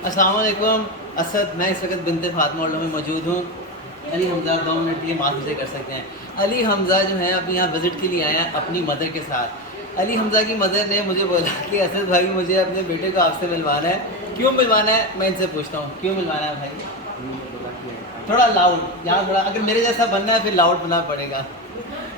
अस्सलाम वालेकुम असद, मैं इस वक्त बिनते फातिमा में मौजूद हूँ। अली हमज़ा 2 मिनट के लिए माफ़ से कर सकते हैं। अली हमज़ा जो है अभी यहाँ विज़िट के लिए आए हैं अपनी मदर के साथ। अली हमज़ा की मदर ने मुझे बोला कि असद भाई मुझे अपने बेटे को आपसे मिलवाना है। क्यों मिलवाना है मैं इनसे पूछता हूँ, क्यों मिलवाना है भाई? थोड़ा लाउड, यहाँ थोड़ा, अगर मेरे जैसा बनना है फिर लाउड बनना पड़ेगा।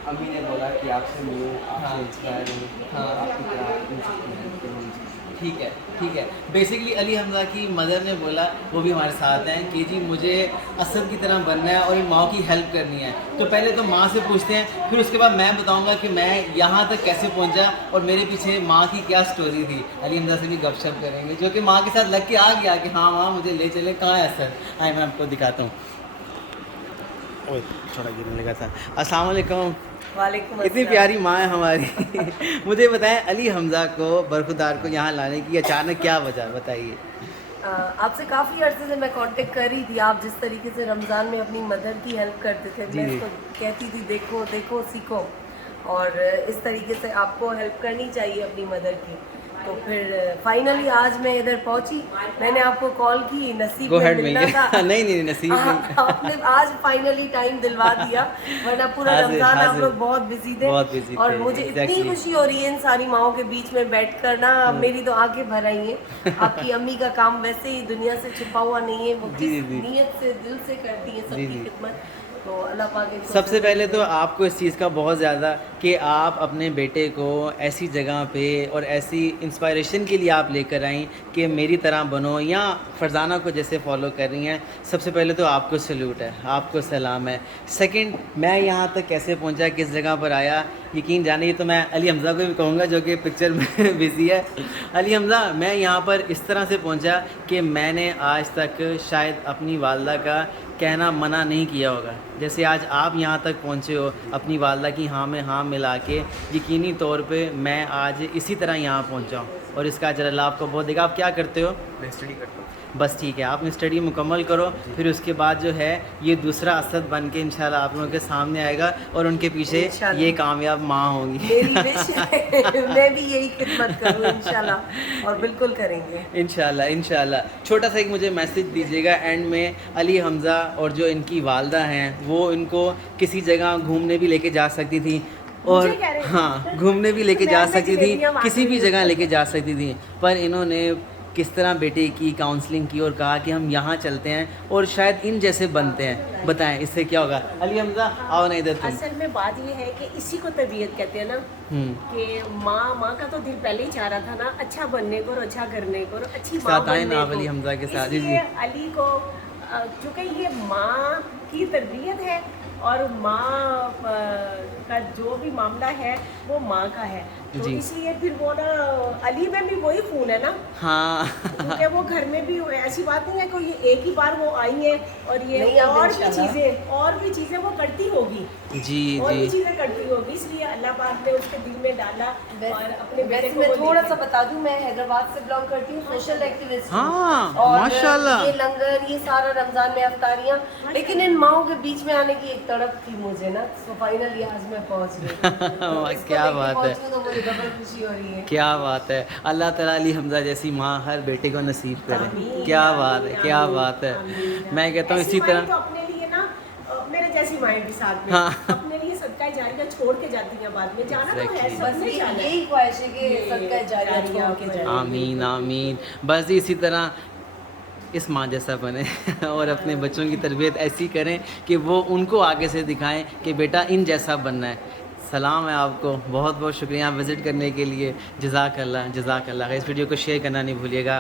अम्मी ने बोला कि आपसे मिलूं, आपसे इंस्पायर हूँ, हाँ आपकी तरह इंस्पायर। ठीक है ठीक है। बेसिकली अली हमज़ा की मदर ने बोला, वो भी हमारे साथ हैं, कि जी मुझे असद की तरह बनना है और इन माँ की हेल्प करनी है। तो पहले तो माँ से पूछते हैं, फिर उसके बाद मैं बताऊंगा कि मैं यहाँ तक कैसे पहुँचा और मेरे पीछे माँ की क्या स्टोरी थी। अली हमज़ा से भी गपशप करेंगे, जो कि माँ के साथ लग के आ गया कि हाँ माँ मुझे ले चले, कहाँ है असद? आए मैं आपको दिखाता हूँ। ओए थोड़ा गिरने लगा था। अस्सलाम वालेकुम। वालेकुम इतनी अस्सलाम। प्यारी माँ है हमारी। मुझे बताएं अली हमज़ा को बरखुदार को यहाँ लाने की अचानक क्या वजह, बताइए। आपसे काफ़ी अरसे से मैं कांटेक्ट कर रही थी। आप जिस तरीके से रमज़ान में अपनी मदर की हेल्प करते थे, जी मैं जी। इसको कहती थी देखो देखो सीखो, और इस तरीके से आपको हेल्प करनी चाहिए अपनी मदर की। तो फिर फाइनली आज मैं इधर पहुंची, मैंने आपको कॉल की, नसीब गो में हेड मिलना मिल था। गया। नहीं नहीं नसीब नहीं। आपने आज फाइनली टाइम दिलवा दिया, वरना पूरा हाजिर, रमज़ान आप हाजिर। लोग बहुत बिजी थे। बहुत busy और थे, मुझे इतनी exactly। खुशी हो रही है इन सारी माओं के बीच में बैठ कर ना, मेरी तो आंखें भर आई हैं। आपकी अम्मी का काम वैसे ही दुनिया से छुपा हुआ नहीं है, वो जी, किस जी। नीयत से दिल से करती है जी, सबकी जी। खिदमत। तो अल्लाह पाक इनको सबसे जन्नत पहले दे। तो आपको इस चीज़ का बहुत ज़्यादा कि आप अपने बेटे को ऐसी जगह पे और ऐसी इंस्पायरेशन के लिए आप लेकर आएँ कि मेरी तरह बनो, या फरजाना को जैसे फॉलो कर रही हैं। सबसे पहले तो आपको सल्यूट है, आपको सलाम है। सेकंड, मैं यहाँ तक कैसे पहुँचा, किस जगह पर आया, यकीन जानिए तो मैं अली हमज़ा को भी कहूँगा जो कि पिक्चर में बिज़ी है। अली हमज़ा, मैं यहाँ पर इस तरह से पहुँचा कि मैंने आज तक शायद अपनी वालदा का कहना मना नहीं किया होगा। जैसे आज आप यहाँ तक पहुँचे हो अपनी वालदा की हाँ में हाँ मिला के, यकीनी तौर पे मैं आज इसी तरह यहाँ पहुँचा हूँ, और इसका अजर अल्लाह आपको बहुत देगा। आप क्या करते हो? मैं स्टडी करता हूँ। बस ठीक है, आप स्टडी मुकम्मल करो, फिर उसके बाद जो है ये दूसरा असद बन के इंशाल्लाह आप लोगों के सामने आएगा और उनके पीछे इंशाल्लाह। ये कामयाब माँ होंगी। मेरी विश मैं भी यही खिदमत करूँ इंशाल्लाह, और बिल्कुल करेंगे इंशाल्लाह इंशाल्लाह। छोटा सा एक मुझे मैसेज दीजिएगा एंड में। अली हमज़ा और जो इनकी वालदा हैं वो इनको किसी जगह घूमने भी लेके जा सकती थी, और मुझे कह रहे हैं? हाँ घूमने भी लेके जा मैं सकती थी, जलेबियाँ मांग किसी भी रही हूँ। जगह लेके जा सकती थी, पर इन्होंने किस तरह बेटे की काउंसलिंग की और कहा कि हम यहाँ चलते हैं और शायद इन जैसे बनते हैं। बताएं इससे क्या होगा? अली हमज़ा आओ ना इधर तुम। असल में बात ये है कि इसी को तरबियत कहते हैं ना, कि माँ का तो दिल पहले ही चाह रहा था ना अच्छा बनने को और अच्छा करने को और अच्छी माँ साथ आए ना आप बनने अली को। हमज़ा के साथ। जी जी। इसलिए अली को चूँकि ये माँ की तरबियत है और माँ का जो भी मामला है वो माँ का है, तो जी। इसलिए फिर वो ना अली में भी वही खून है ना, हाँ क्योंकि वो घर में भी ऐसी बात नहीं है कि ये एक ही बार वो आई है और ये नहीं, अब और भी इंशाल्लाह। चीज़ें वो करती होगी, जी और भी जी। चीज़ें करती होगी, इसलिए अल्लाह पाक ने उसके दिल में डाला और अपने बेटे वैसे को मैं वो थोड़ा दिया। सा बता दूं, मैं हैदराबाद से बिलोंग करती हूँ, सोशल एक्टिविस्ट हूँ। हाँ, और माशाल्लाह। ये लंगर, ये सारा रमजान में अफ्तारियाँ, लेकिन इन माओं के बीच में आने की एक तड़प थी मुझे ना, तो फाइनली आज मैं पहुँच गई। तो इसको क्या लेके बात है। पहुंची हूं तो मुझे डबल खुशी हो रही है। क्या बात है। अल्लाह ताला अली हमज़ा जैसी माँ हर बेटे को नसीब करे। आमीन, क्या बात है, क्या आमीन, बात है। आमीन। मैं कहता हूँ ऐसी इसी माएँ तरह तो अपने लिए ना मेरे जैसी माएँ भी साथ में हाँ। अपने लिए सदका जारिया छोड़ के जाती हैं बाद में, जाना तो है Exactly। बस सबने जाना है। यही ख्वाहिश है कि ये सदका जारिया जारिया छोड़ के हो जाए। आमीन आमीन। बस इसी तरह इस माँ जैसा बने और अपने बच्चों की तरबियत ऐसी करें कि वो उनको आगे से दिखाएं कि बेटा इन जैसा बनना है। सलाम है आपको, बहुत बहुत शुक्रिया विज़िट करने के लिए। जज़ाकल्लाह जज़ाकल्लाह। इस वीडियो को शेयर करना नहीं भूलिएगा।